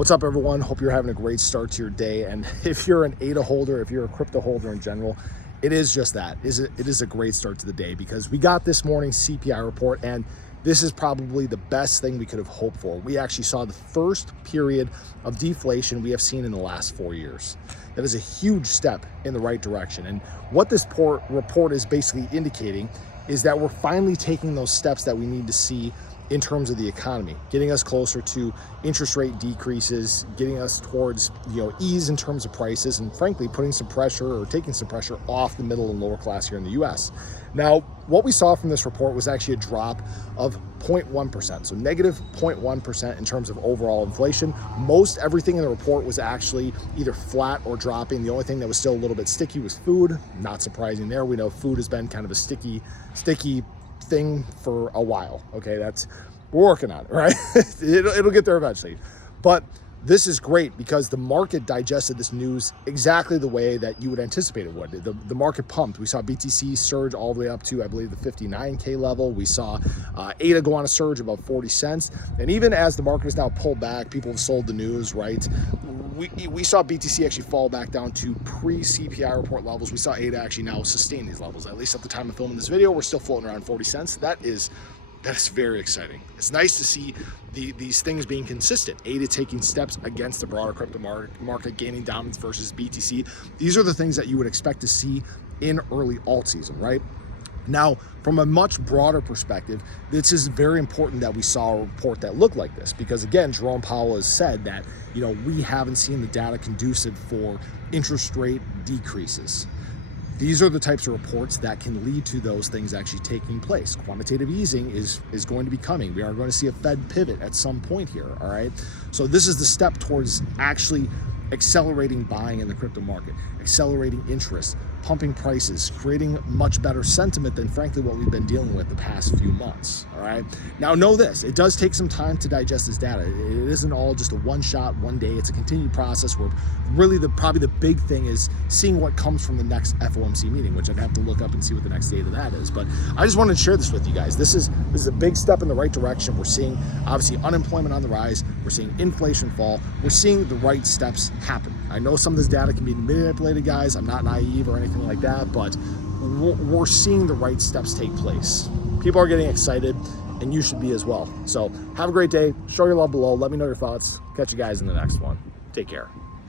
What's up, everyone? Hope you're having a great start to your day. And if you're an ADA holder, if you're a crypto holder in general, it is just that. It is a great start to the day because we got this morning's CPI report, and this is probably the best thing we could have hoped for. We actually saw the first period of deflation we have seen in the last 4 years. That is a huge step in the right direction. And what this report is basically indicating is that we're finally taking those steps that we need to see in terms of the economy, getting us closer to interest rate decreases, getting us towards ease in terms of prices, and frankly putting some pressure or taking some pressure off the middle and lower class here in the US. Now, what we saw from this report was actually a drop of 0.1%, so negative 0.1% in terms of overall inflation. Most everything in the report was actually either flat or dropping. The only thing that was still a little bit sticky was food. Not surprising there. We know food has been kind of a sticky thing for a while. Okay, we're working on it, right? it'll get there eventually. But this is great because the market digested this news exactly the way that you would anticipate it would. The market pumped. We saw BTC surge all the way up to, I believe, the 59K level. We saw ADA go on a surge about 40 cents. And even as the market is now pulled back, people have sold the news, right? We saw BTC actually fall back down to pre-CPI report levels. We saw ADA actually now sustain these levels. At least at the time of filming this video, we're still floating around 40 cents. That is very exciting. It's nice to see these things being consistent. ADA taking steps against the broader crypto market, gaining dominance versus BTC. These are the things that you would expect to see in early alt season, right? Now, from a much broader perspective, this is very important that we saw a report that looked like this because, again, Jerome Powell has said that, we haven't seen the data conducive for interest rate decreases. These are the types of reports that can lead to those things actually taking place. Quantitative easing is going to be coming. We are going to see a Fed pivot at some point here, all right? So this is the step towards actually accelerating buying in the crypto market, accelerating interest, pumping prices, creating much better sentiment than frankly what we've been dealing with the past few months, all right? Now know this, it does take some time to digest this data. It isn't all just a one shot, one day. It's a continued process where really probably the big thing is seeing what comes from the next FOMC meeting, which I'd have to look up and see what the next date of that is. But I just wanted to share this with you guys. This is a big step in the right direction. We're seeing obviously unemployment on the rise. We're seeing inflation fall. We're seeing the right steps happen. I know some of this data can be manipulated, guys. I'm not naive or anything like that, but we're seeing the right steps take place. People are getting excited, and you should be as well. So have a great day. Show your love below. Let me know your thoughts. Catch you guys in the next one. Take care.